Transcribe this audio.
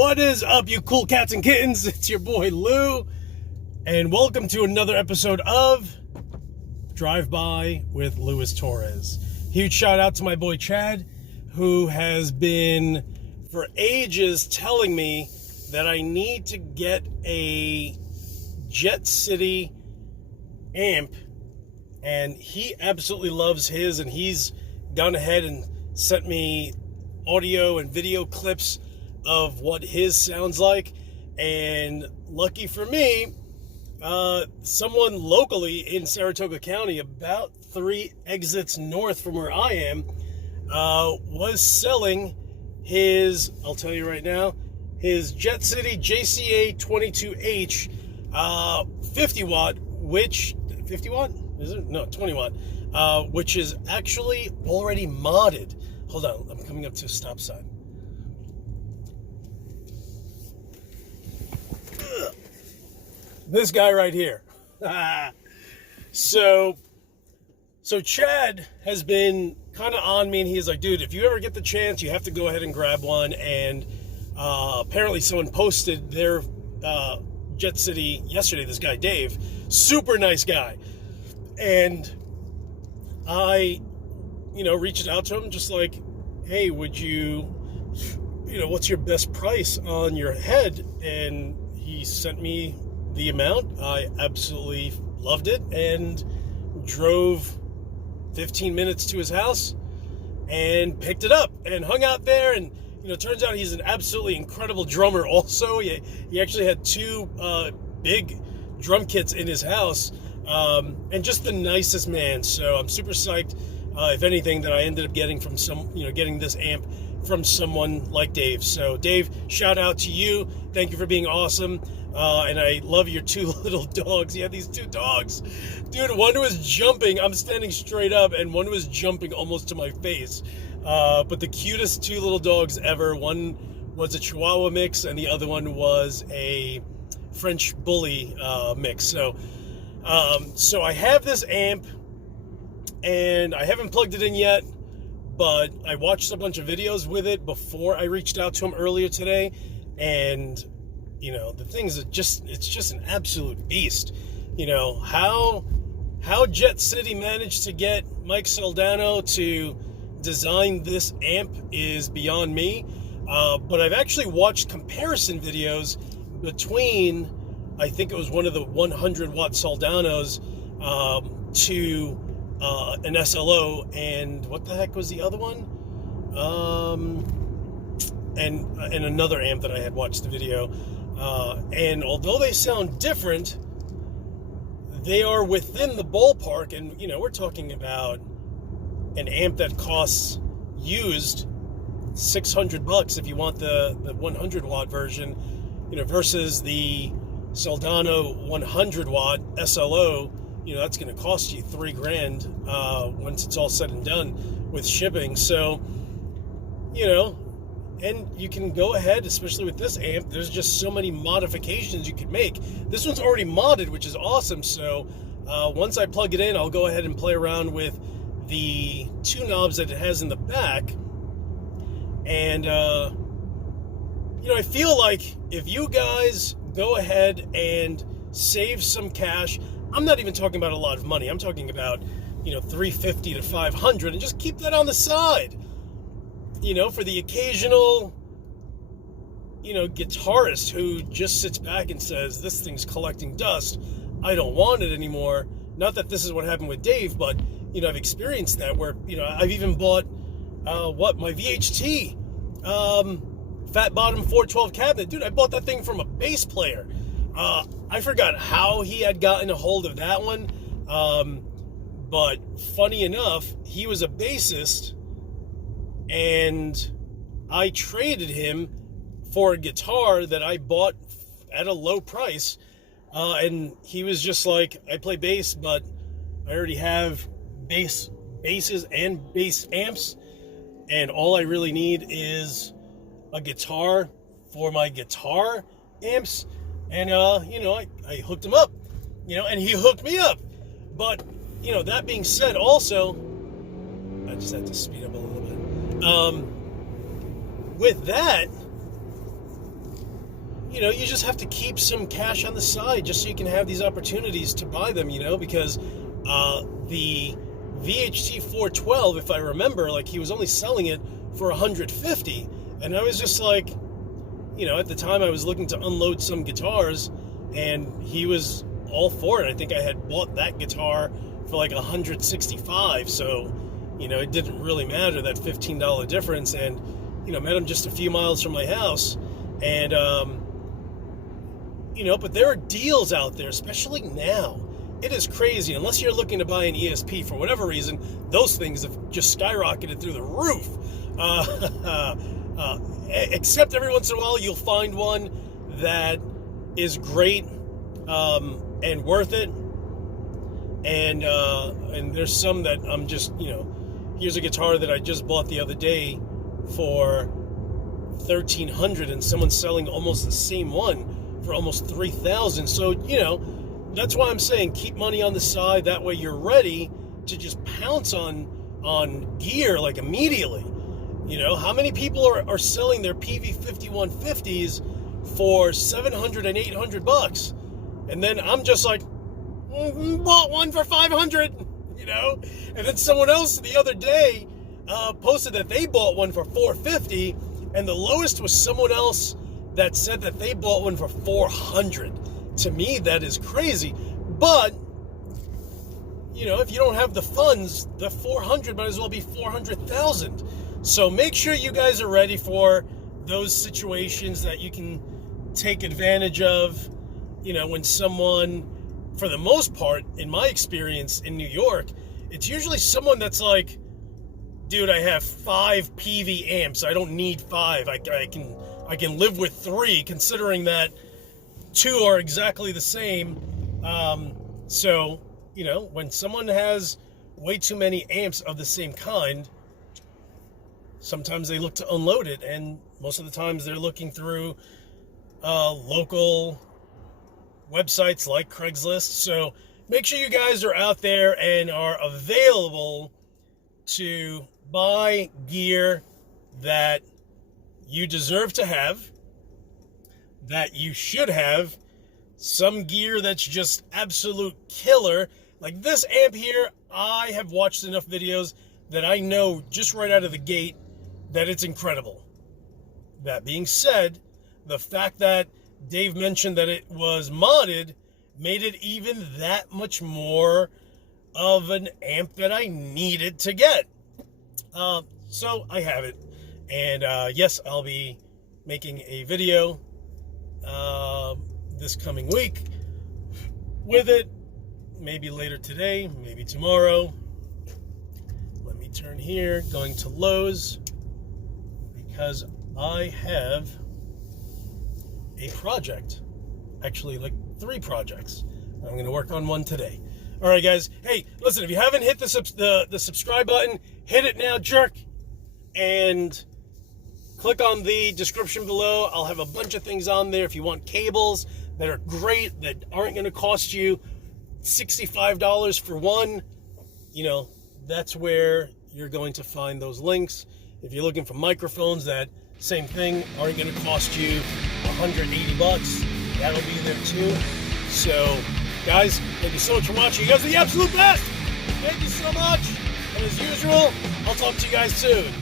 What is up, you cool cats and kittens? It's your boy Lou, and welcome to another episode of Drive-By with Louis Torres. Huge shout out to my boy Chad, who has been for ages telling me that I need to get a Jet City amp, and he absolutely loves his, and he's gone ahead and sent me audio and video clips of what his sounds like. And lucky for me, someone locally in Saratoga County, about 3 exits north from where I am, was selling his, I'll tell you right now, his Jet City JCA22H 50 watt, which 50 watt? Is it? No, 20 watt, which is actually already modded. Hold on, I'm coming up to a stop sign. This guy right here. So Chad has been kind of on me, and he's like, dude, if you ever get the chance, you have to go ahead and grab one. And apparently someone posted their Jet City yesterday, this guy Dave, super nice guy. And I, reached out to him just like, hey, would you, what's your best price on your head? And he sent me the amount. I absolutely loved it and drove 15 minutes to his house and picked it up and hung out there. And turns out he's an absolutely incredible drummer also. He actually had 2 big drum kits in his house, and just the nicest man. So I'm super psyched, if anything, that I ended up getting from getting this amp from someone like Dave. So Dave, shout out to you. Thank you for being awesome. And I love your 2 little dogs. You had these 2 dogs. Dude, one was jumping. I'm standing straight up, and one was jumping almost to my face. But the cutest 2 little dogs ever. One was a Chihuahua mix, and the other one was a French Bully mix. So I have this amp, and I haven't plugged it in yet, but I watched a bunch of videos with it before I reached out to him earlier today, and the things it's just an absolute beast. How Jet City managed to get Mike Soldano to design this amp is beyond me. But I've actually watched comparison videos between, I think it was one of the 100 watt Soldanos to an SLO, and what the heck was the other one? And another amp that I had watched the video. And although they sound different, they are within the ballpark. And, we're talking about an amp that costs used $600 if you want the 100 watt version, versus the Soldano 100 watt SLO. That's going to cost you $3,000 once it's all said and done with shipping. So, and you can go ahead, especially with this amp, there's just so many modifications you can make. This one's already modded, which is awesome. So once I plug it in, I'll go ahead and play around with the 2 knobs that it has in the back. And, I feel like if you guys go ahead and save some cash, I'm not even talking about a lot of money. I'm talking about, $350 to $500, and just keep that on the side. For the occasional, guitarist who just sits back and says, this thing's collecting dust, I don't want it anymore. Not that this is what happened with Dave, but, I've experienced that where, I've even bought, my VHT, fat bottom 412 cabinet. Dude, I bought that thing from a bass player. I forgot how he had gotten a hold of that one. But funny enough, he was a bassist, and I traded him for a guitar that I bought at a low price. And he was just like, I play bass, but I already have basses and bass amps, and all I really need is a guitar for my guitar amps. And, I hooked him up, and he hooked me up. But, that being said, also, I just had to speed up a little bit. With that, you know, you just have to keep some cash on the side just so you can have these opportunities to buy them, you know, because the VHT 412, if I remember, like, he was only selling it for $150, and I was just like, you know, at the time I was looking to unload some guitars, and he was all for it. I think I had bought that guitar for like $165, so, you know, it didn't really matter, that $15 difference. And, you know, met him just a few miles from my house, and you know, but there are deals out there, especially now. It is crazy. Unless you're looking to buy an ESP for whatever reason, those things have just skyrocketed through the roof. Except every once in a while you'll find one that is great and worth it. And there's some that I'm just, you know, here's a guitar that I just bought the other day for $1,300, and someone's selling almost the same one for almost $3,000. So, you know, that's why I'm saying keep money on the side. That way you're ready to just pounce on gear like immediately. You know, how many people are selling their PV5150s for $700 and $800? And then I'm just like, bought one for $500, you know? And then someone else the other day posted that they bought one for $450, and the lowest was someone else that said that they bought one for $400. To me, that is crazy. But, you know, if you don't have the funds, the $400 might as well be $400,000. So make sure you guys are ready for those situations that you can take advantage of. You know, when someone, for the most part, in my experience in New York, it's usually someone that's like, dude, I have 5 PV amps. I don't need 5. I can live with 3, considering that 2 are exactly the same. So, you know, when someone has way too many amps of the same kind, sometimes they look to unload it, and most of the times they're looking through local websites like Craigslist. So make sure you guys are out there and are available to buy gear that you deserve to have, that you should have, some gear that's just absolute killer. Like this amp here, I have watched enough videos that I know just right out of the gate that it's incredible. That being said, the fact that Dave mentioned that it was modded made it even that much more of an amp that I needed to get. So I have it. And yes, I'll be making a video this coming week with it. Maybe later today, maybe tomorrow. Let me turn here, going to Lowe's, because I have a project, actually like 3 projects. I'm going to work on one today. All right, guys. Hey, listen, if you haven't hit the subscribe button, hit it now, jerk. And click on the description below. I'll have a bunch of things on there if you want cables that are great, that aren't going to cost you $65 for one. You know, that's where you're going to find those links. If you're looking for microphones, that same thing, aren't going to cost you $180. That'll be there too. So, guys, thank you so much for watching. You guys are the absolute best. Thank you so much. And as usual, I'll talk to you guys soon.